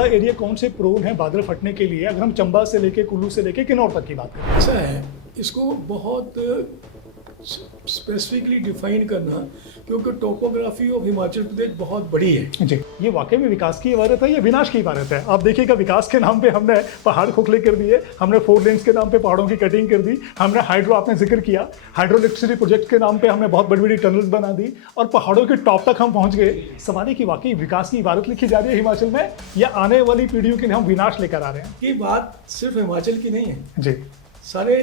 ज़्यादा एरिया कौन से प्रोन है बादल फटने के लिए, अगर हम चंबा से लेके कुल्लू से लेके किन्नौर तक की बात करें? ऐसा है, इसको बहुत स्पेसिफिकली डिफाइन करना, क्योंकि टोपोग्राफी ऑफ हिमाचल प्रदेश बहुत बड़ी है। जी, ये वाकई में विकास की इबारत है या विनाश की इबारत है? आप देखिएगा, विकास के नाम पे हमने पहाड़ खोखले कर दिए, हमने 4 लेन्स के नाम पे पहाड़ों की कटिंग कर दी, हमने हाइड्रो, आपने जिक्र किया, हाइड्रो इलेक्ट्रिसिटी प्रोजेक्ट के नाम पे हमने बहुत बड़ी बड़ी टनल्स बना दी और पहाड़ों के टॉप तक हम पहुंच गए। सवाल है कि वाकई विकास की इबारत लिखी जा रही है हिमाचल में, या आने वाली पीढ़ियों के लिए हम विनाश लेकर आ रहे हैं? ये बात सिर्फ हिमाचल की नहीं है, जी, सारे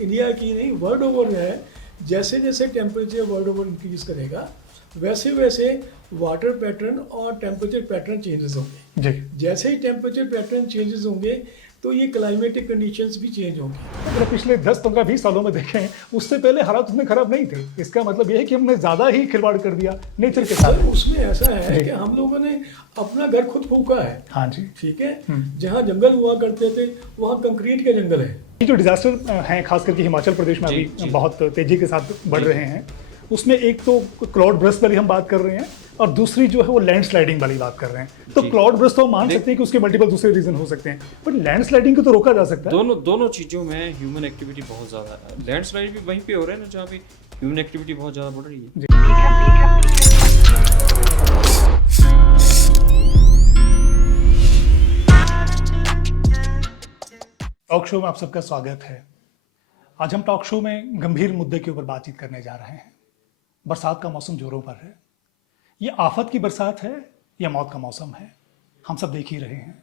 इंडिया की नहीं, वर्ल्ड ओवर है। जैसे जैसे टेम्परेचर वर्ल्ड ओवर इंक्रीज करेगा, वैसे वैसे वाटर पैटर्न और टेम्परेचर पैटर्न चेंजेस होंगे। जी। जैसे ही टेम्परेचर पैटर्न चेंजेस होंगे तो ये क्लाइमेटिक कंडीशंस भी चेंज होंगी। अगर पिछले 10, 15, 20 सालों में देखें, उससे पहले हालात उतने खराब नहीं थे। इसका मतलब ये है कि हमने ज़्यादा ही खिलवाड़ कर दिया नेचर के साथ। उसमें ऐसा है कि हम लोगों ने अपना घर खुद फूका है। हाँ जी, ठीक है, जहाँ जंगल हुआ करते थे वहाँ कंक्रीट के जंगल है। ये जो डिजास्टर हैं खास करके हिमाचल प्रदेश में अभी बहुत तेजी के साथ बढ़ रहे हैं, उसमें एक तो क्लाउड बर्स्ट वाली हम बात कर रहे हैं और दूसरी जो है वो लैंडस्लाइडिंग वाली बात कर रहे हैं। तो क्लाउड बर्स्ट तो हम मान सकते हैं कि उसके मल्टीपल दूसरे रीजन हो सकते हैं, बट लैंडस्लाइडिंग को तो रोका जा सकता है। दोनों चीज़ों में ह्यूमन एक्टिविटी बहुत ज़्यादा है। लैंडस्लाइड भी वहीं पे हो रहा है ना जहाँ पे ह्यूमन एक्टिविटी बहुत ज़्यादा बढ़ रही है। टॉक शो में आप सबका स्वागत है। आज हम टॉक शो में गंभीर मुद्दे के ऊपर बातचीत करने जा रहे हैं। बरसात का मौसम जोरों पर है। ये आफत की बरसात है या मौत का मौसम है, हम सब देख ही रहे हैं।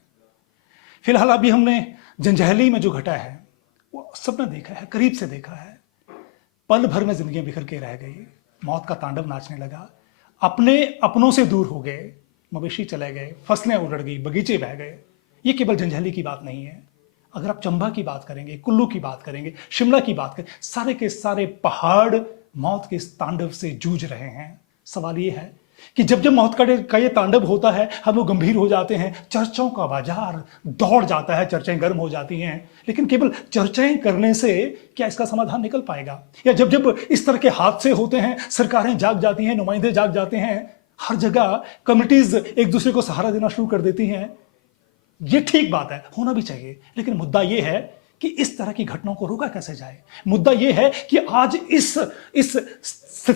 फिलहाल अभी हमने जंजैहली में जो घटा है वो सबने देखा है, करीब से देखा है। पल भर में जिंदगी बिखर के रह गई, मौत का तांडव नाचने लगा, अपने अपनों से दूर हो गए, मवेशी चले गए, फसलें उजड़ गई, बगीचे बह गए। ये केवल जंजैहली की बात नहीं है। अगर आप चंबा की बात करेंगे, कुल्लू की बात करेंगे, शिमला की बात करें, सारे के सारे पहाड़ मौत के इस तांडव से जूझ रहे हैं। सवाल ये है कि जब जब मौत का ये तांडव होता है, हम लोग गंभीर हो जाते हैं, चर्चाओं का बाजार दौड़ जाता है, चर्चाएं गर्म हो जाती हैं। लेकिन केवल चर्चाएं करने से क्या इसका समाधान निकल पाएगा? या जब जब इस तरह के हादसे होते हैं, सरकारें जाग जाती हैं, नुमाइंदे जाग जाते हैं, हर जगह कमिटीज एक दूसरे को सहारा देना शुरू कर देती हैं। ये ठीक बात है, होना भी चाहिए, लेकिन मुद्दा ये है कि इस तरह की घटनाओं को रोका कैसे जाए। मुद्दा ये है कि आज इस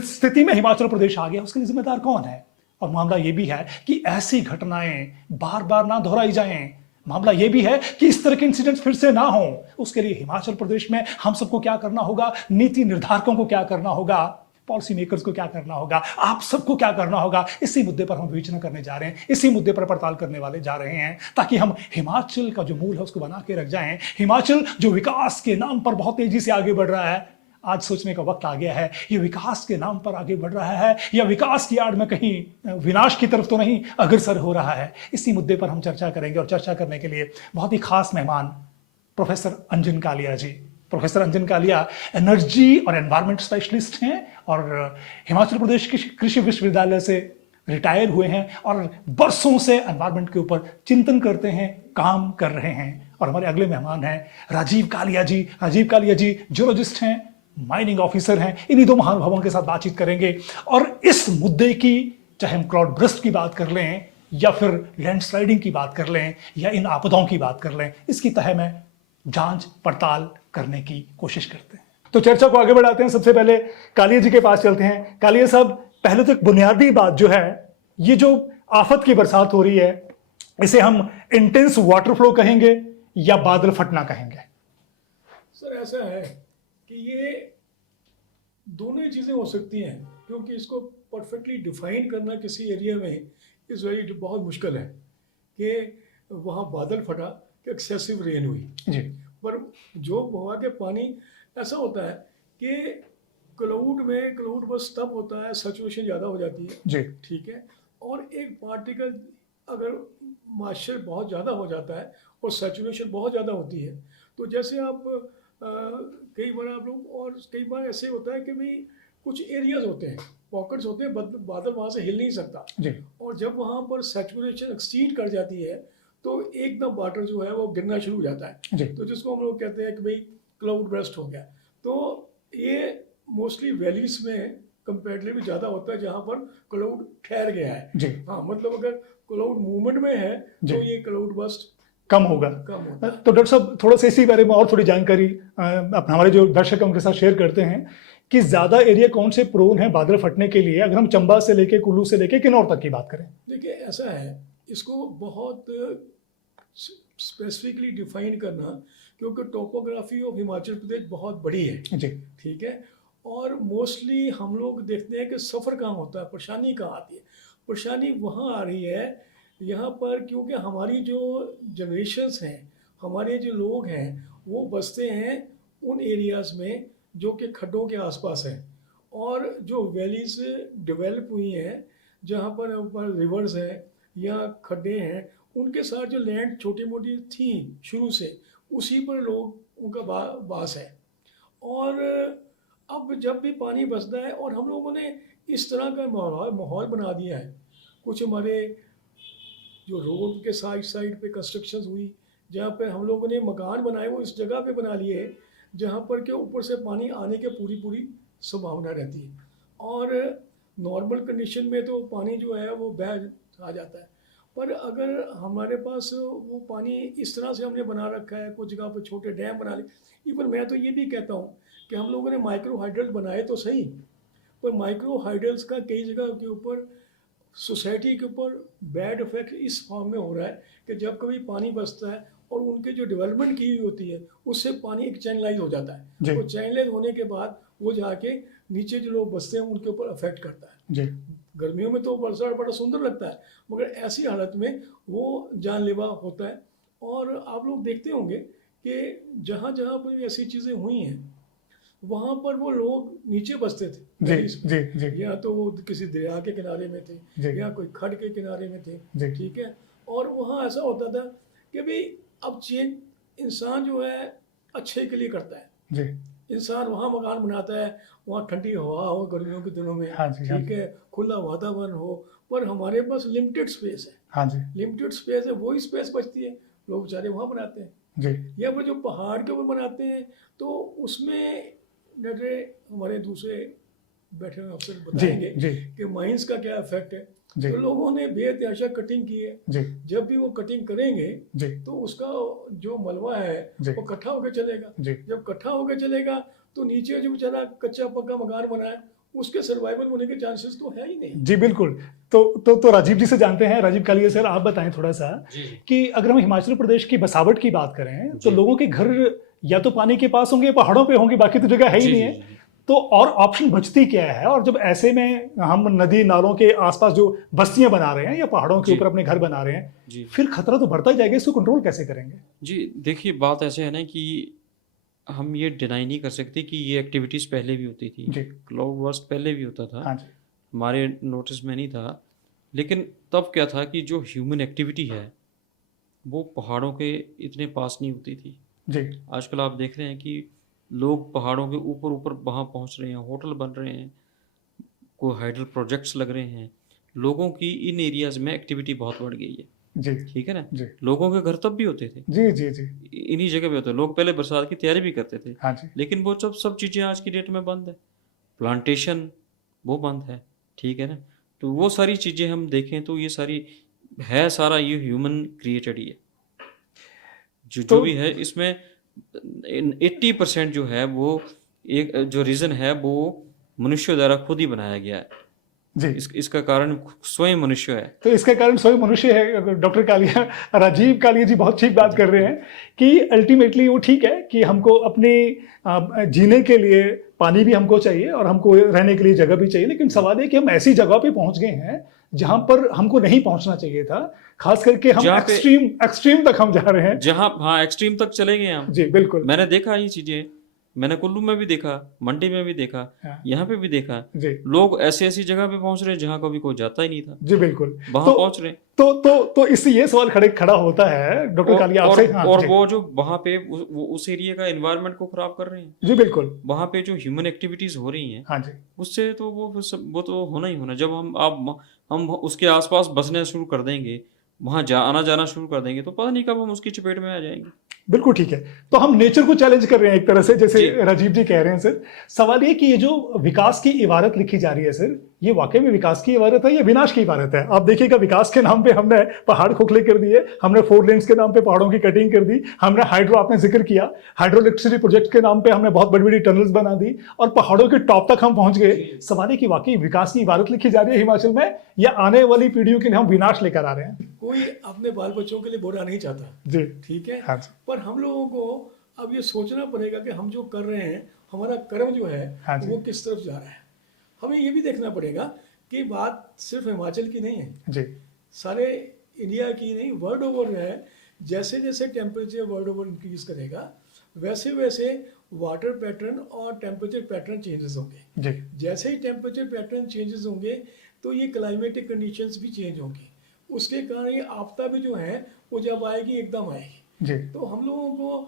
स्थिति में हिमाचल प्रदेश आ गया, उसके लिए जिम्मेदार कौन है? और मामला ये भी है कि ऐसी घटनाएं बार बार ना दोहराई जाएं। मामला ये भी है कि इस तरह के इंसिडेंट्स फिर से ना हो। उसके लिए हिमाचल प्रदेश में हम सबको क्या करना होगा, नीति निर्धारकों को क्या करना होगा, पॉलिसी मेकर्स को क्या करना होगा, आप सबको क्या करना होगा। इसी मुद्दे पर हम विवेचना करने जा रहे हैं, इसी मुद्दे पर पड़ताल करने वाले जा रहे हैं, ताकि हम हिमाचल का जो मूल है उसको बना के रख जाएं। हिमाचल जो विकास के नाम पर बहुत तेजी से आगे बढ़ रहा है, आज सोचने का वक्त आ गया है, ये विकास के नाम पर आगे बढ़ रहा है या विकास की आड़ में कहीं विनाश की तरफ तो नहीं अग्रसर हो रहा है। इसी मुद्दे पर हम चर्चा करेंगे और चर्चा करने के लिए बहुत ही खास मेहमान प्रोफेसर अंजन कालिया जी। प्रोफेसर अंजन कालिया एनर्जी और एनवायरमेंट स्पेशलिस्ट हैं और हिमाचल प्रदेश कृषि विश्वविद्यालय से रिटायर हुए हैं और बरसों से एनवायरमेंट के ऊपर चिंतन करते हैं, काम कर रहे हैं। और हमारे अगले मेहमान हैं राजीव कालिया जी। राजीव कालिया जी जियोलॉजिस्ट हैं, माइनिंग ऑफिसर हैं। इन्हीं दो महानुभावों के साथ बातचीत करेंगे और इस मुद्दे की, चाहे हम क्लाउड बर्स्ट की बात कर लें या फिर लैंडस्लाइडिंग की बात कर लें या इन आपदाओं की बात कर लें, इसकी तह में जांच पड़ताल करने की कोशिश करते हैं। तो चर्चा को आगे बढ़ाते हैं। सबसे पहले कालिया जी के पास चलते हैं। कालिया साहब, पहले तो एक बुनियादी बात जो है, ये जो आफत की बरसात हो रही है, इसे हम इंटेंस वाटर फ्लो कहेंगे या बादल फटना कहेंगे? सर ऐसा है कि ये दोनों ही चीज़ें हो सकती हैं, क्योंकि इसको परफेक्टली डिफाइन करना किसी एरिया में इस वेरी बहुत मुश्किल है कि वहाँ बादल फटा कि एक्सेसिव रेन हुई जी। पर जो हवा के पानी ऐसा होता है कि क्लाउड बस तब होता है सैचुरेशन ज़्यादा हो जाती है जी। ठीक है, और एक पार्टिकल अगर मॉइस्चर बहुत ज़्यादा हो जाता है और सैचुरेशन बहुत ज़्यादा होती है, तो जैसे आप कई बार आप लोग, और कई बार ऐसे होता है कि भाई कुछ एरियाज होते हैं, पॉकेट्स होते हैं, बादल वहाँ से हिल नहीं सकता जी। और जब वहाँ पर सैचुरेशन एक्सीड कर जाती है तो एकदम वाटर जो है वो गिरना शुरू हो जाता है जी। तो जिसको हम लोग कहते हैं कि भाई क्लाउड बर्स्ट हो गया। तो ये मोस्टली वैलीज में कंपेरेटिवली ज़्यादा होता है जहाँ पर क्लाउड ठहर गया है। जी। हाँ, मतलब अगर क्लाउड मूवमेंट में है जी। तो ये क्लाउड बस्ट कम होगा। कम होता है। तो डॉक्टर साहब थोड़ा सा इसी बारे में और थोड़ी जानकारी हमारे जो दर्शक उनके साथ शेयर करते हैं कि ज्यादा एरिया कौन से प्रोन है बादल फटने के लिए, अगर हम चंबा से लेके कुल्लू से लेके किन्नौर तक की बात करें? देखिए ऐसा है, इसको बहुत स्पेसिफिकली डिफाइन करना, क्योंकि टोपोग्राफी ऑफ हिमाचल प्रदेश बहुत बड़ी है, जी ठीक है। और मोस्टली हम लोग देखते हैं कि सफ़र कहाँ होता है, परेशानी कहाँ आती है। परेशानी वहाँ आ रही है यहाँ पर, क्योंकि हमारी जो जनरेशन्स हैं, हमारे जो लोग हैं, वो बसते हैं उन एरियाज़ में जो कि खड्डों के आसपास हैं, और जो वैलीज डेवलप हुई हैं जहाँ पर रिवर्स हैं या खड्डे हैं, उनके साथ जो लैंड छोटी मोटी थी शुरू से, उसी पर लोग उनका वास है। और अब जब भी पानी बसता है, और हम लोगों ने इस तरह का माहौल बना दिया है, कुछ हमारे जो रोड के साइड पे कंस्ट्रक्शंस हुई, जहाँ पे हम लोगों ने मकान बनाए, वो इस जगह पे बना लिए जहाँ पर के ऊपर से पानी आने के पूरी संभावना रहती है। और नॉर्मल कंडीशन में तो पानी जो है वो बह आ जाता है, पर अगर हमारे पास वो पानी इस तरह से हमने बना रखा है, कुछ जगह पर छोटे डैम बना लिए। इवन मैं तो ये भी कहता हूँ कि हम लोगों ने माइक्रो हाइड्रल बनाए तो सही, पर माइक्रो हाइड्रल्स का कई जगह के ऊपर सोसाइटी के ऊपर बैड इफेक्ट इस फॉर्म में हो रहा है कि जब कभी पानी बसता है और उनके जो डेवलपमेंट की हुई होती है, उससे पानी एक चैनलाइज हो जाता है। वो चैनलाइज होने के बाद वो जाके नीचे जो लोग बसते हैं उनके ऊपर अफेक्ट करता है। जी। गर्मियों में तो बरसात बड़ा सुंदर लगता है, मगर ऐसी हालत में वो जानलेवा होता है। और आप लोग देखते होंगे कि जहाँ जहाँ पर ऐसी चीज़ें हुई हैं, वहाँ पर वो लोग नीचे बसते थे। जी। या तो वो किसी दरिया के किनारे में थे, या कोई खड्ड के किनारे में थे, ठीक है। और वहाँ ऐसा होता था कि भाई अब चेंज इंसान जो है अच्छे के लिए करता है। जी। इंसान वहाँ मकान बनाता है, वहाँ ठंडी हवा हो गर्मियों के दिनों में, ठीक है, खुला वातावरण हो, पर हमारे पास लिमिटेड स्पेस है। हाँ जी। लिमिटेड स्पेस है, वही स्पेस बचती है, लोग बेचारे वहाँ बनाते हैं। जी। या फिर जो पहाड़ के ऊपर बनाते हैं, तो उसमें डरे हमारे दूसरे बैठे हुए अफसर बताएंगे कि माइंस का क्या इफेक्ट है। तो लोगों ने बेतहाशा कटिंग की है। जब भी वो कटिंग करेंगे तो उसका जो मलबा है वो इकट्ठा होकर चलेगा। जब इकट्ठा होकर चलेगा तो नीचे जो बेचारा कच्चा पक्का मकान बना है, उसके सर्वाइवल होने के चांसेस तो है ही नहीं। जी बिल्कुल। तो राजीव जी से जानते हैं। राजीव कालिया सर, आप बताएं थोड़ा सा कि अगर हम हिमाचल प्रदेश की बसावट की बात करें तो लोगों के घर या तो पानी के पास होंगे, पहाड़ों पे होंगे, बाकी तो जगह है ही नहीं है। तो और ऑप्शन बचती क्या है? और जब ऐसे में हम नदी नालों के आसपास जो बस्तियां बना रहे हैं या पहाड़ों के ऊपर अपने घर बना रहे हैं, फिर खतरा तो बढ़ता ही जाएगा, इसको कंट्रोल कैसे करेंगे? जी देखिए, बात ऐसे है ना कि हम ये डिनाई नहीं कर सकते कि ये एक्टिविटीज़ पहले भी होती थी। क्लाउड बर्स्ट पहले भी होता था। हमारे नोटिस में नहीं था, लेकिन तब क्या था कि जो ह्यूमन एक्टिविटी है वो पहाड़ों के इतने पास नहीं होती थी। आजकल आप देख रहे हैं कि लोग पहाड़ों के ऊपर वहाँ पहुँच रहे हैं, होटल बन रहे हैं, कोई हाइडल प्रोजेक्ट्स लग रहे हैं। लोगों की इन एरियाज़ में एक्टिविटी बहुत बढ़ गई है। जी। ठीक है ना। जी। लोगों के घर तब भी होते थे। जी। इन्हीं जगह पे होते। लोग पहले बरसात की तैयारी भी करते थे। हाँ जी। लेकिन वो सब चीज़ें आज की डेट में बंद है। प्लांटेशन वो बंद है, ठीक है ना। तो वो सारी चीज़ें हम देखें तो ये सारी है, सारा ये ह्यूमन क्रिएटेड ही है। जो भी है इसमें 80% जो है वो एक जो रीज़न है वो मनुष्य द्वारा खुद ही बनाया गया है। जी। इसका कारण स्वयं मनुष्य है। तो इसका कारण स्वयं मनुष्य है। डॉक्टर कालिया, राजीव कालिया जी बहुत ठीक बात कर रहे हैं कि अल्टीमेटली वो ठीक है कि हमको अपने जीने के लिए पानी भी हमको चाहिए और हमको रहने के लिए जगह भी चाहिए, लेकिन सवाल है कि हम ऐसी जगह पे पहुंच गए हैं जहां पर हमको नहीं पहुंचना चाहिए था। खास करके हम एक्सट्रीम तक हम जा रहे हैं, जहां एक्सट्रीम तक चले गए हम। जी बिल्कुल। मैंने देखा ये चीजें, मैंने कुल्लू में भी देखा, मंडी में भी देखा, यहाँ पे भी देखा। लोग ऐसी जगह पे पहुंच रहे हैं जहाँ कभी कोई जाता ही नहीं था। जी बिल्कुल। वहां पहुंच रहे। तो इससे ये सवाल खड़ा होता है डॉक्टर कालिया आपसे। और वो जो वहां पे उस एरिया का एनवायरनमेंट को खराब कर रहे हैं। जी बिल्कुल। वहां पे जो ह्यूमन एक्टिविटीज हो रही हैं, हाँ जी, उससे तो वो तो होना ही होना। जब हम उसके आसपास बसने शुरू कर देंगे, वहां आना जाना शुरू कर देंगे, तो पता नहीं कब हम उसकी चपेट में आ जाएंगे। बिल्कुल ठीक है। तो हम नेचर को चैलेंज कर रहे हैं एक तरह से, जैसे राजीव जी कह रहे हैं। सर, सवाल ये कि ये जो विकास की इबारत लिखी जा रही है सर, ये वाकई में विकास की इबारत है या विनाश की इबारत है? आप देखिएगा, विकास के नाम पे हमने पहाड़ खोखले कर दिए, हमने 4 लेन्स के नाम पे पहाड़ों की कटिंग कर दी, हमने हाइड्रो, आपने जिक्र किया, हाइड्रो इलेक्ट्रिसिटी प्रोजेक्ट के नाम पे हमने बहुत बड़ी बड़ी टनल्स बना दी और पहाड़ों के टॉप तक हम पहुंच गए। सवाल है कि वाकई विकास की इबारत लिखी जा रही है हिमाचल में या आने वाली पीढ़ियों के लिए हम विनाश लेकर आ रहे हैं? कोई अपने बाल बच्चों के लिए बुरा नहीं चाहता जी, ठीक है। हाँ, पर हम लोगों को अब ये सोचना पड़ेगा कि हम जो कर रहे हैं, हमारा कर्म जो है हाँ, वो किस तरफ जा रहा है। हमें ये भी देखना पड़ेगा कि बात सिर्फ हिमाचल की नहीं है जी, सारे इंडिया की नहीं, वर्ल्ड ओवर है। जैसे जैसे टेम्परेचर वर्ल्ड ओवर इंक्रीज करेगा वैसे वैसे वाटर पैटर्न और टेम्परेचर पैटर्न चेंजेस होंगे जी, जैसे ही टेम्परेचर पैटर्न चेंजेस होंगे तो ये क्लाइमेटिक कंडीशंस भी चेंज होंगी। उसके कारण ये आपदा भी जो है वो जब आएगी एकदम आएगी जी। तो हम लोगों को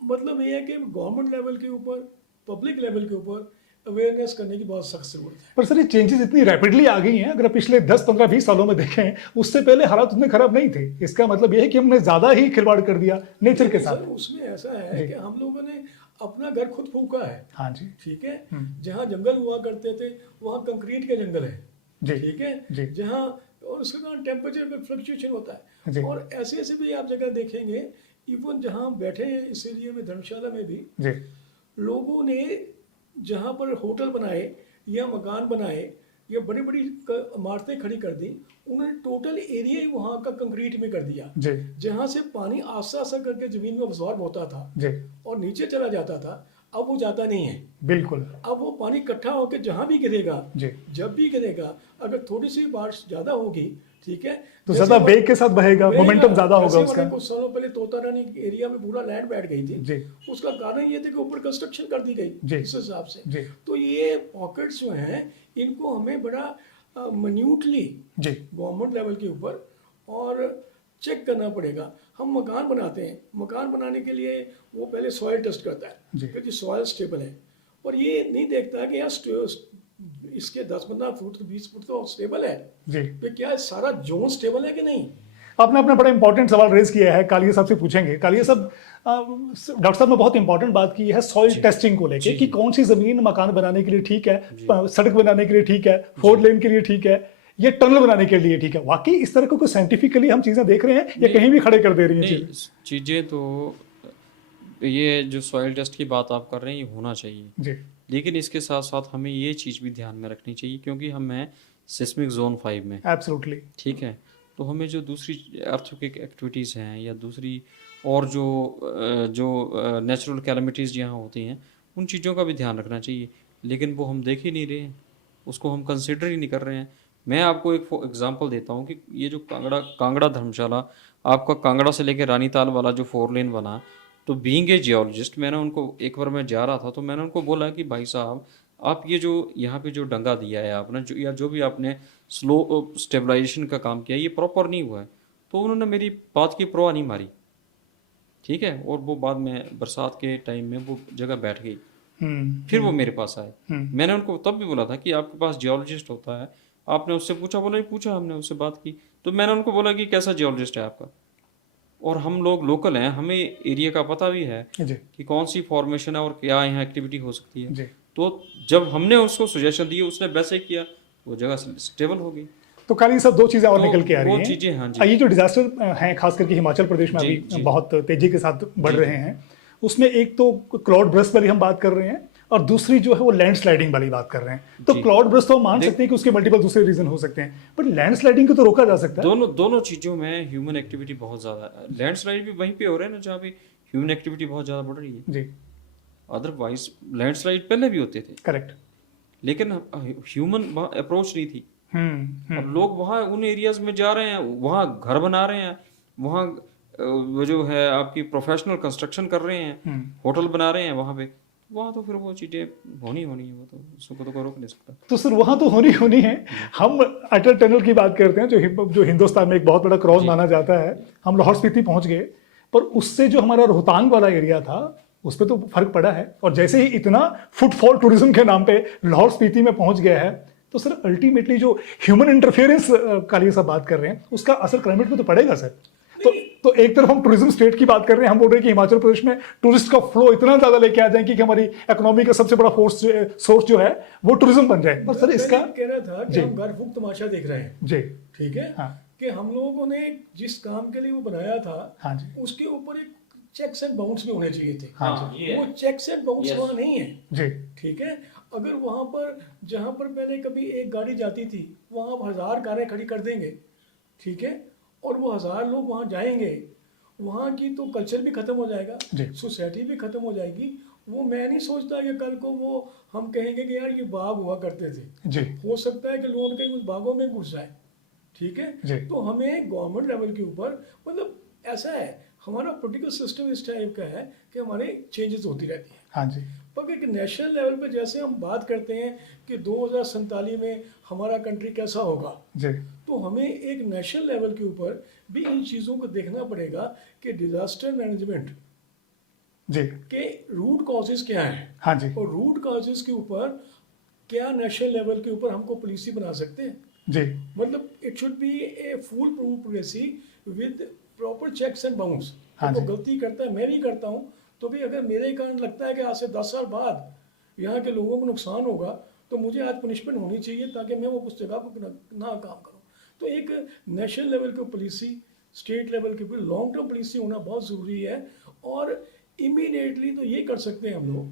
मतलब ये है कि गवर्नमेंट लेवल के ऊपर, पब्लिक लेवल के ऊपर अवेयरनेस करने की बहुत सख्त जरूरत है। पर सर ये चेंजेस इतनी रैपिडली आ गई हैं, अगर पिछले 10, 15, 20 सालों में देखें उससे पहले हालात उतने खराब नहीं थे। इसका मतलब यह है कि हमने ज्यादा ही खिलवाड़ कर दिया नेचर के साथ। उसमें ऐसा है कि हम लोगों ने अपना घर खुद फूका है। हाँ जी, ठीक है। जहाँ जंगल हुआ करते थे वहाँ कंक्रीट के जंगल है जी, ठीक है जी। जहाँ, और उसके कारण टेम्परेचर में फ्लक्चुएशन होता जी। है। और ऐसे ऐसे भी आप जगह देखेंगे, इवन जहाँ बैठे हैं इस एरिया में धर्मशाला में भी जी, लोगों ने जहाँ पर होटल बनाए या मकान बनाए या बड़ी बड़ी इमारतें खड़ी कर दी, उन्होंने टोटल एरिया ही वहाँ का कंक्रीट में कर दिया। जी, जहाँ से पानी आस्ता आस्ता करके जमीन में अब्सॉर्ब होता था जी, और नीचे चला जाता था, अब वो जाता नहीं है। बिल्कुल। अब वो पानी इकट्ठा होकर जहाँ भी गिरेगा, जी, जब भी गिरेगा, अगर थोड़ी सी बारिश ज्यादा होगी ठीक है तो ज्यादा वेग के साथ बहेगा, मोमेंटम ज्यादा होगा उसका। कुछ सालों पहले तोता रानी एरिया में पूरा लैंड बैठ गई थी जी, उसका कारण ये था कि ऊपर कंस्ट्रक्शन कर दी जी, गई इस हिसाब से। जी, तो ये पॉकेट्स जो हैं इनको हमें बड़ा मिन्यूटली जी, गवर्नमेंट लेवल के ऊपर और चेक करना पड़ेगा। हम मकान बनाते हैं, मकान बनाने के लिए वो पहले सॉइल टेस्ट करता जी। है कि सॉइल स्टेबल है, और ये नहीं देखता कि यार इसके 10-15 फुट 20 फुट तो स्टेबल है जी। तो क्या सारा जोन स्टेबल है कि नहीं। आपने अपना बड़ा इंपॉर्टेंट सवाल रेज किया है, कालिया साहब से पूछेंगे। कालिया साहब, डॉक्टर साहब ने बहुत इंपॉर्टेंट बात की है सॉइल टेस्टिंग को लेके कि कौन सी जमीन मकान बनाने के लिए ठीक है, सड़क बनाने के लिए ठीक है, 4 लेन के लिए ठीक है, ये टनल बनाने के लिए ठीक है। वाकई इस तरह को साइंटिफिकली हम चीजें देख रहे हैं या कहीं भी खड़े कर दे रही हैं चीजें? तो ये जो सॉइल टेस्ट की बात आप कर रहे हैं ये होना चाहिए जी, लेकिन इसके साथ साथ हमें ये चीज़ भी ध्यान में रखनी चाहिए क्योंकि हम हैं सिस्मिक जोन 5 में। एब्सोल्युटली। ठीक है, तो हमें जो दूसरी अर्थक्वेक एक्टिविटीज़ हैं या दूसरी और जो नेचुरल कैलमिटीज़ यहाँ होती हैं उन चीज़ों का भी ध्यान रखना चाहिए, लेकिन वो हम देख ही नहीं रहे हैं, उसको हम कंसिडर ही नहीं कर रहे हैं। मैं आपको एक एग्जांपल देता हूँ कि ये जो कांगड़ा धर्मशाला, आपका कांगड़ा से लेकर रानीताल वाला जो 4 लेन बना, तो बीइंग ए जियोलॉजिस्ट मैंने उनको, एक बार मैं जा रहा था तो मैंने उनको बोला कि भाई साहब आप ये जो यहाँ पे जो डंगा दिया है आपने या जो भी आपने स्लो स्टेबलाइजेशन का काम किया ये प्रॉपर नहीं हुआ है। तो उन्होंने मेरी बात की परवाह नहीं मारी, ठीक है, और वो बाद में बरसात के टाइम में वो जगह बैठ गई। फिर वो मेरे पास आए, मैंने उनको तब भी बोला था कि आपके पास जियोलॉजिस्ट होता है, आपने उससे पूछा? बोला पूछा, हमने उससे बात की। तो मैंने उनको बोला कि कैसा जियोलॉजिस्ट है आपका, और हम लोग लोकल हैं, हमें एरिया का पता भी है कि कौन सी फॉर्मेशन है और क्या यहाँ एक्टिविटी हो सकती है। तो जब हमने उसको सजेशन दी उसने वैसे किया, वो जगह स्टेबल हो गई। तो काली सब 2 चीजें और निकल के आ रही हैं। चीजें, हाँ जी। ये जो डिजास्टर हैं खास करके हिमाचल प्रदेश में अभी बहुत तेजी के साथ बढ़ रहे हैं, उसमें एक तो क्लाउड बर्स्ट वाली हम बात कर रहे हैं और दूसरी जो है वो लैंडस्लाइडिंग वाली बात कर रहे हैं। तो क्लाउड बर्स्ट तो हम मान सकते हैं कि उसके मल्टीपल दूसरे रीजन हो सकते हैं, पर लैंडस्लाइडिंग को तो रोका जा सकता है। दोनों चीजों में ह्यूमन एक्टिविटी बहुत ज्यादा है। लैंडस्लाइड भी वहीं पे हो रहे हैं ना जहाँ पे ह्यूमन एक्टिविटी बहुत ज्यादा बढ़ रही है जी। अदरवाइज लैंडस्लाइड पहले भी होते थे, करेक्ट, लेकिन ह्यूमन अप्रोच नहीं थी। और लोग वहाँ उन एरियाज में जा रहे हैं, वहाँ घर बना रहे हैं, वहाँ वो जो है आपकी प्रोफेशनल कंस्ट्रक्शन कर रहे हैं, होटल बना रहे हैं वहाँ पे, वहाँ तो फिर वो चीज़ें होनी है, वो तो उसको तो कोई रोक नहीं सकता। तो सर वहाँ तो होनी है। हम अटल टनल की बात करते हैं जो हिंदुस्तान में एक बहुत बड़ा क्रॉस माना जाता है। हम लाहौल स्पीति पहुँच गए, पर उससे जो हमारा रोहतांग वाला एरिया था उस पर तो फर्क पड़ा है, और जैसे ही इतना फुटफॉल टूरिज्म के नाम पे लाहौल स्पीति में पहुंच गया है, तो सर अल्टीमेटली जो ह्यूमन इंटरफेरेंस कालिया साहब बात कर रहे हैं उसका असर क्लाइमेट पे तो पड़ेगा सर। तो एक तरफ हम टूरिज्म स्टेट की बात कर रहे हैं, हम बोल रहे हैं कि हिमाचल प्रदेश में टूरिस्ट का फ्लो इतना ज्यादा लेके आ जाए कि हमारी इकोनॉमी का सबसे बड़ा सोर्स जो है वो टूरिज्म बन जाए। पर सर इसका कह रहा था कि हम घर फूक तमाशा देख रहे हैं जी, ठीक है, हाँ कि हम लोगों ने जिस काम के लिए वो बनाया था, हाँ जी, उसके ऊपर एक चेक्स एंड बाउंस भी होने चाहिए थे। हाँ जी, वो चेक्स एंड बाउंस Yes. वहाँ नहीं है जी, ठीक है। अगर वहाँ पर जहाँ पर पहले कभी एक गाड़ी जाती थी वहाँ अब 1000 कारें खड़ी कर देंगे ठीक है, और वो 1000 लोग वहाँ जाएंगे, वहाँ की तो कल्चर भी खत्म हो जाएगा, जी। सोसाइटी भी खत्म हो जाएगी। वो मैं नहीं सोचता कि कल को वो हम कहेंगे कि यार ये बाग हुआ करते थे, जी, हो सकता है कि लोग कहीं उस बागों में घुस जाए ठीक जी। है। तो हमें गवर्नमेंट लेवल के ऊपर मतलब ऐसा है, हमारा पॉलिटिकल सिस्टम इस टाइप का है कि हमारे चेंजेस होती रहती हैं। हाँ जी, पर एक नेशनल लेवल पे जैसे हम बात करते हैं कि 2047 में हमारा कंट्री कैसा होगा, जी, तो हमें एक नेशनल लेवल के ऊपर भी इन चीज़ों को देखना पड़ेगा कि डिजास्टर मैनेजमेंट जी, के रूट कॉजेज क्या हैं, हाँ जी, और रूट कॉजेज के ऊपर क्या नेशनल लेवल के ऊपर हमको पॉलिसी बना सकते हैं। जी, मतलब it should be a full proof policy with proper checks and bounce. हाँ वो जी। गलती करता है, मैं भी करता हूँ, तो भी अगर मेरे कारण लगता है कि आज से 10 साल बाद यहाँ के लोगों को नुकसान होगा तो मुझे आज पनिशमेंट होनी चाहिए ताकि मैं वो उस जगह पर ना काम करूँ। तो एक नेशनल लेवल की पॉलिसी, स्टेट लेवल की लॉन्ग टर्म पॉलिसी होना बहुत ज़रूरी है। और इमीडिएटली तो ये कर सकते हैं हम लोग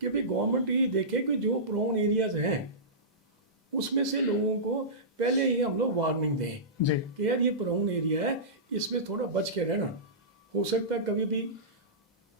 कि भाई गवर्नमेंट ये देखे कि जो प्रोन एरियाज हैं उसमें से लोगों को पहले ही हम लोग वार्निंग दें जी, कि यार ये प्रोन एरिया है, इसमें थोड़ा बच के रहना, हो सकता है कभी भी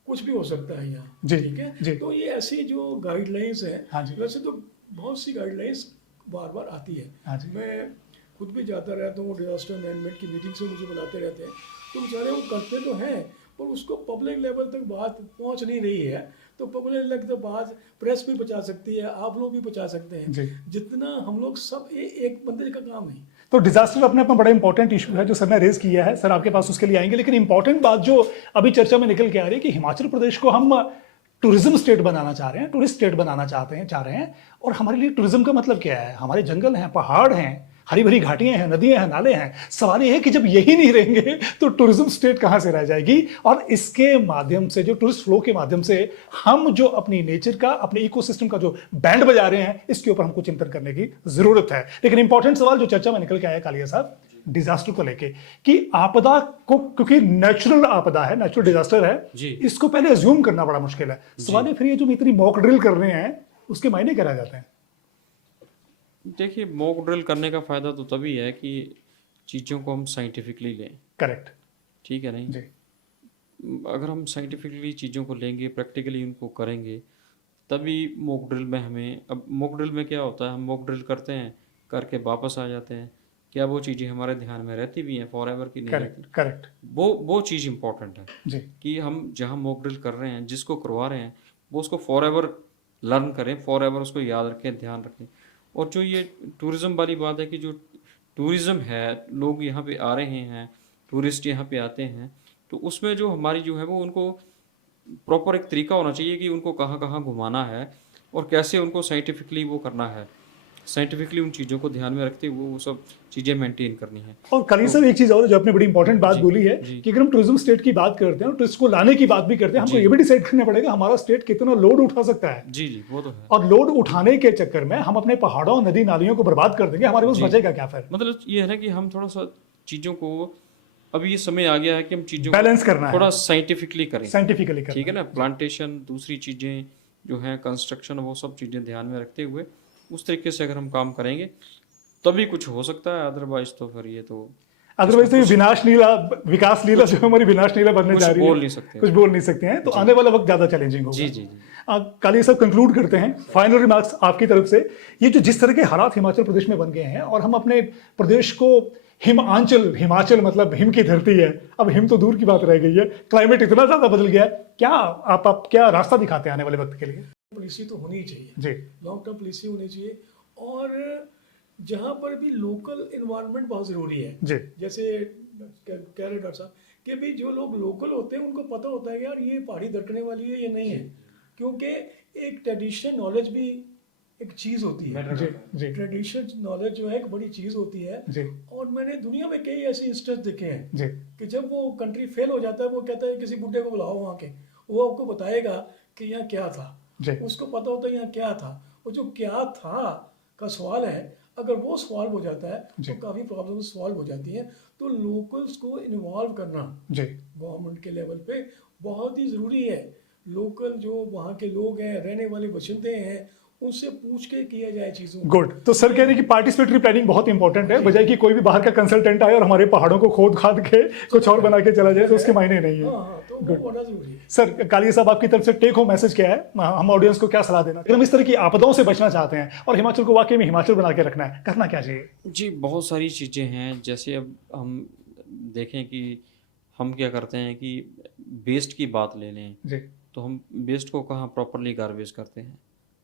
कुछ भी हो सकता है यहाँ जी, ठीक जी। है। तो ये ऐसी जो गाइडलाइंस है, हाँ जी। वैसे तो बहुत सी गाइडलाइंस बार बार आती है। हाँ जी। मैं खुद भी जाता रहता हूँ, डिजास्टर मैनेजमेंट की मीटिंग से मुझे बुलाते रहते हैं, तो बेचारे वो करते तो हैं पर उसको पब्लिक लेवल तक बात पहुँच नहीं रही है। तो पब्लिक लेवल तक बात प्रेस भी पहुँचा सकती है, आप लोग भी पहुँचा सकते हैं, जी। जितना हम लोग सब एक बंदे का काम नहीं। तो डिजास्टर अपने आप में बड़ा इंपॉर्टेंट इशू है जो सर ने रेज किया है, सर आपके पास उसके लिए आएंगे। लेकिन इंपॉर्टेंट बात जो अभी चर्चा में निकल के आ रही है कि हिमाचल प्रदेश को हम टूरिज्म स्टेट बनाना चाह रहे हैं, टूरिस्ट स्टेट बनाना चाह रहे हैं। और हमारे लिए टूरिज्म का मतलब क्या है? हमारे जंगल हैं, पहाड़ हैं, हरी भरी घाटियां हैं, नदियां हैं, नाले हैं। सवाल ये है कि जब यही नहीं रहेंगे तो टूरिज्म स्टेट कहां से रह जाएगी? और इसके माध्यम से, जो टूरिस्ट फ्लो के माध्यम से हम जो अपनी नेचर का, अपने इकोसिस्टम का जो बैंड बजा रहे हैं, इसके ऊपर हमको चिंतन करने की जरूरत है। लेकिन इंपॉर्टेंट सवाल जो चर्चा में निकल के आया कालिया साहब, डिजास्टर को लेके, कि आपदा को, क्योंकि नेचुरल आपदा है, नेचुरल डिजास्टर है, इसको पहले अज्यूम करना बड़ा मुश्किल है। सवाल है फिर ये जो इतनी मॉक ड्रिल कर रहे हैं उसके मायने क्या रह जाते हैं? देखिए, मॉक ड्रिल करने का फ़ायदा तो तभी है कि चीज़ों को हम साइंटिफिकली लें। करेक्ट, ठीक है नहीं जी, अगर हम साइंटिफिकली चीज़ों को लेंगे, प्रैक्टिकली उनको करेंगे, तभी मॉक ड्रिल में हमें, अब मॉक ड्रिल में क्या होता है, हम मॉक ड्रिल करते हैं, करके वापस आ जाते हैं, क्या वो चीज़ें हमारे ध्यान में रहती भी हैं, फॉर एवर की नहीं रहती? करेक्ट, करेक्ट, वो चीज़ इंपॉर्टेंट है जी, कि हम जहाँ मॉक ड्रिल कर रहे हैं, जिसको करवा रहे हैं, वो उसको फॉर एवर लर्न करें, फॉर एवर उसको याद रखें, ध्यान रखें। और जो ये टूरिज़्म वाली बात है कि जो टूरिज़्म है, लोग यहाँ पे आ रहे हैं, टूरिस्ट यहाँ पे आते हैं, तो उसमें जो हमारी जो है वो उनको प्रॉपर एक तरीका होना चाहिए कि उनको कहाँ कहाँ घुमाना है और कैसे उनको साइंटिफिकली वो करना है, साइंटिफिकली उन चीज़ों को ध्यान में रखते हुए वो सब चीज़ें मेंटेन करनी है। और कली सर एक चीज और जो आपने बड़ी इंपॉर्टेंट बात बोली है कि अगर हम टूरिज्म स्टेट की बात करते हैं और टूरिस्ट को लाने की बात भी करते हैं, हमको ये भी डिसाइड करना पड़ेगा हमारा स्टेट कितना लोड उठा सकता है। जी जी, वो तो है। और लोड उठाने के चक्कर में हम अपने पहाड़ों, नदी नालियों को बर्बाद कर देंगे, हमारे पास बचेगा क्या फिर? मतलब ये है ना कि हम थोड़ा सा चीज़ों को, अभी ये समय आ गया है कि हम चीज़ों बैलेंस करना है, थोड़ा साइंटिफिकली करें, साइंटिफिकली करना, ठीक है ना। प्लांटेशन, दूसरी चीज़ें जो हैं, कंस्ट्रक्शन, वो सब चीज़ें ध्यान में रखते हुए उस तरीके से अगर हम काम करेंगे तभी कुछ हो सकता है, अदरवाइज तो फिर ये तो अदरवाइज तो ये विनाश लीला, विकास लीला जो हमारी विनाश लीला बनने जा रही है, बोल नहीं सकते, कुछ बोल नहीं सकते हैं। तो आने वाला वक्त ज्यादा चैलेंजिंग होगा। जी जी जी। काली साहब कंक्लूड करते हैं, फाइनल रिमार्क्स आपकी तरफ से। ये जो जिस तरह के हालात हिमाचल प्रदेश में बन गए हैं और हम अपने प्रदेश को हिमाचल मतलब हिम की धरती है, अब हिम तो दूर की बात रह गई है, क्लाइमेट इतना ज्यादा बदल गया है, क्या आप क्या रास्ता दिखाते हैं आने वाले वक्त के लिए? पॉलिसी तो होनी चाहिए जी, लॉन्ग टर्म पॉलिसी होनी चाहिए। और जहाँ पर भी लोकल इन्वायरमेंट बहुत ज़रूरी है, जी, जैसे कह रहे डॉक्टर साहब कि भाई जो लोग लोकल होते हैं उनको पता होता है कि यार ये पहाड़ी दरकने वाली है, ये नहीं है, क्योंकि एक ट्रेडिशनल नॉलेज भी एक चीज़ होती है। जी जी ट्रेडिशनल नॉलेज जो है एक बड़ी चीज़ होती है। जी और मैंने दुनिया में कई ऐसे इंस्टेंस देखे हैं जी कि जब वो कंट्री फेल हो जाता है, वो कहता है किसी बुड्ढे को बुलाओ वहाँ के, वो आपको बताएगा कि यहाँ क्या था। जी उसको पता होता है यहाँ क्या था, और जो क्या था का सवाल है, अगर वो सॉल्व हो जाता है जी। तो काफ़ी प्रॉब्लम सॉल्व हो जाती हैं। तो लोकल्स को इन्वॉल्व करना जी गवर्नमेंट के लेवल पे बहुत ही ज़रूरी है। लोकल जो वहाँ के लोग हैं, रहने वाले बशिंदे हैं, उनसे पूछ के किया जाए चीज़ों को। गुड। तो सर कह रहे हैं कि पार्टिसिपेटरी प्लानिंग बहुत इंपॉर्टेंट है, बजाय कि कोई भी बाहर का कंसल्टेंट आए और हमारे पहाड़ों को खोद खाद के कुछ और बना के चला जाए, तो उसके मायने नहीं है। हाँ, तो वो बड़ा ज़रूरी है। सर कालिया साहब, आपकी तरफ से टेक होम मैसेज क्या है, हम ऑडियंस को क्या सलाह देना, अगर हम इस तरह की आपदाओं से बचना चाहते हैं और हिमाचल को वाकई में हिमाचल बना के रखना है, करना क्या चाहिए? जी, बहुत सारी चीज़ें हैं। जैसे अब हम देखें कि हम क्या करते हैं कि वेस्ट की बात ले लें, जी तो हम वेस्ट को कहाँ प्रॉपरली गार्बेज करते हैं,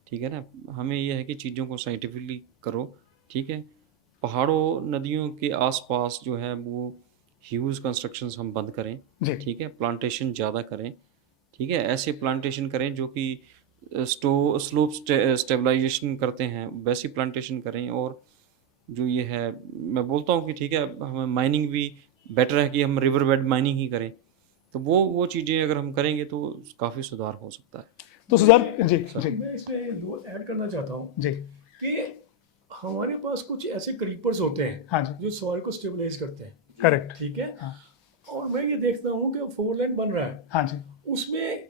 ठीक है ना। हमें यह है कि चीज़ों को साइंटिफिकली करो, ठीक है। पहाड़ों नदियों के आसपास जो है वो ह्यूज कंस्ट्रक्शंस हम बंद करें, जी ठीक है। प्लांटेशन ज़्यादा करें, ठीक है। ऐसे प्लांटेशन करें जो कि स्लोप स्टेबलाइजेशन करते हैं, वैसी प्लांटेशन करें। और जो ये है, मैं बोलता हूँ कि ठीक है, हमें माइनिंग भी बेटर है कि हम रिवर बेड माइनिंग ही करें। तो वो चीज़ें अगर हम करेंगे तो काफ़ी सुधार हो सकता है। तो सुधार जी जी मैं इसमें ऐड करना चाहता हूँ जी कि हमारे पास कुछ ऐसे क्रीपर्स होते हैं हाँ जी जो सॉइल को स्टेबलाइज करते हैं, करेक्ट ठीक है। हाँ और मैं ये देखता हूँ कि फोर लेन बन रहा है, हाँ जी उसमें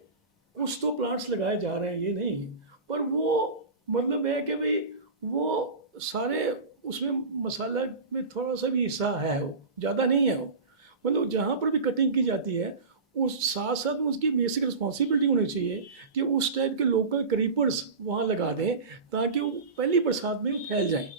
कुछ तो प्लांट्स लगाए जा रहे हैं, ये नहीं, पर वो मतलब है कि भाई वो सारे उसमें मसाला में थोड़ा सा भी हिस्सा है, वो ज़्यादा नहीं है। वो मतलब जहाँ पर भी कटिंग की जाती है, उस साथ साथ में उसकी बेसिक रिस्पॉन्सिबिलिटी होनी चाहिए कि उस टाइप के लोकल क्रीपर्स वहाँ लगा दें ताकि वो पहली बरसात में फैल जाएं।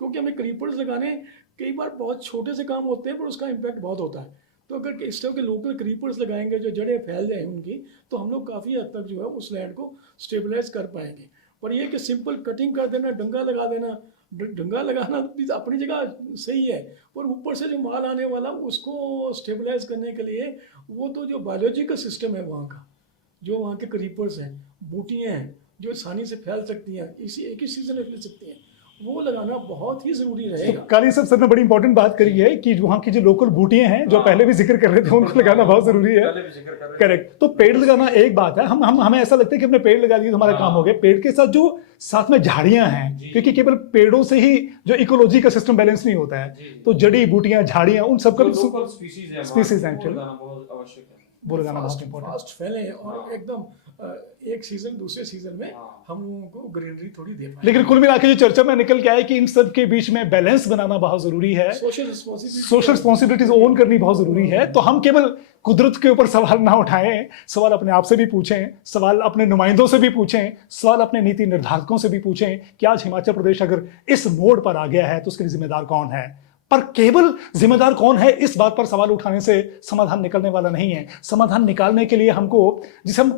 क्योंकि हमें क्रीपर्स लगाने कई बार बहुत छोटे से काम होते हैं, पर उसका इम्पैक्ट बहुत होता है। तो अगर इस टाइप के लोकल क्रीपर्स लगाएंगे जो जड़ें फैल जाएँ उनकी, तो हम लोग काफ़ी हद तक जो है उस लैंड को स्टेबलाइज कर पाएंगे। पर यह कि सिंपल कटिंग कर देना, डंगा लगा देना, डंगा लगाना भी अपनी जगह सही है, पर ऊपर से जो माल आने वाला उसको स्टेबलाइज करने के लिए वो तो जो बायोलॉजिकल सिस्टम है वहाँ का, जो वहाँ के क्रीपर्स हैं, बूटियाँ हैं जो आसानी से फैल सकती हैं, इसी एक ही सीजन में फैल सकती हैं, वो लगाना बहुत ही ज़रूरी रहेगा। काली साहब, सर ने बड़ी इंपॉर्टेंट बात करी है कि वहाँ की जो लोकल बूटियां हैं, जो पहले भी जिक्र कर रहे थे, उनको लगाना बहुत जरूरी है। करेक्ट। तो पेड़ लगाना एक बात है, हम हमें ऐसा लगता है कि हमने पेड़ लगा दिए तो हमारा काम हो गया। पेड़ के साथ जो साथ में झाड़ियां हैं, क्योंकि केवल पेड़ों से ही जो इकोलॉजी का सिस्टम बैलेंस नहीं होता है, तो जड़ी बूटियां, झाड़ियां, उन सबका स्पीसीज हैं, वो लगाना बहुत इंपॉर्टेंट। फास्ट फैले और एकदम एक सीजन दूसरे सीजन में हम लोगों को ग्रीनरी थोड़ी दे पाए। लेकिन कुल मिला के जो चर्चा में निकल के आया कि इन सब के बीच में बैलेंस बनाना बहुत जरूरी है, सोशल रिस्पॉन्सिबिलिटीज ओन करनी बहुत जरूरी है। तो हम केवल कुदरत के ऊपर सवाल ना उठाएं, सवाल अपने आप से भी पूछें, सवाल अपने नुमाइंदों से भी पूछें, सवाल अपने नीति निर्धारकों से भी पूछें कि आज हिमाचल प्रदेश अगर इस मोड़ पर आ गया है तो उसके लिए जिम्मेदार कौन है। पर केवल जिम्मेदार कौन है इस बात पर सवाल उठाने से समाधान निकलने वाला नहीं है। समाधान निकालने के लिए हमको, जिसे हम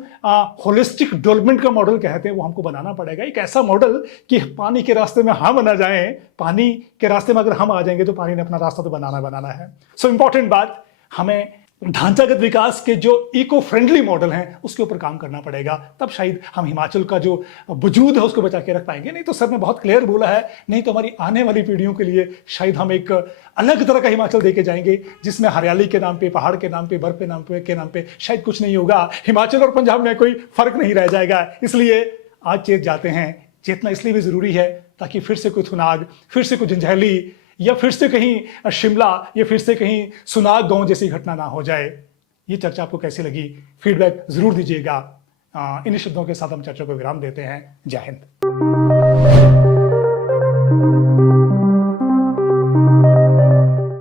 होलिस्टिक डेवलपमेंट का मॉडल कहते हैं, वो हमको बनाना पड़ेगा। एक ऐसा मॉडल कि पानी के रास्ते में हम ना जाएं, पानी के रास्ते में अगर हम आ जाएंगे तो पानी ने अपना रास्ता तो बनाना है। सो इंपॉर्टेंट बात, हमें ढांचागत विकास के जो इको फ्रेंडली मॉडल हैं उसके ऊपर काम करना पड़ेगा, तब शायद हम हिमाचल का जो वजूद है उसको बचा के रख पाएंगे। नहीं तो सर ने बहुत क्लियर बोला है, नहीं तो हमारी आने वाली पीढ़ियों के लिए शायद हम एक अलग तरह का हिमाचल देके जाएंगे, जिसमें हरियाली के नाम पे, पहाड़ के नाम पे, बर्फ के नाम पे शायद कुछ नहीं होगा। हिमाचल और पंजाब में कोई फर्क नहीं रह जाएगा। इसलिए आज चेत जाते हैं। चेतना इसलिए भी जरूरी है ताकि फिर से कोई थुनाग, फिर से कोई जंजैहली, या फिर से कहीं शिमला, या फिर से कहीं सुनाग गांव जैसी घटना ना हो जाए। ये चर्चा आपको कैसी लगी, फीडबैक जरूर दीजिएगा। इन शब्दों के साथ हम चर्चा को विराम देते हैं। जय हिंद।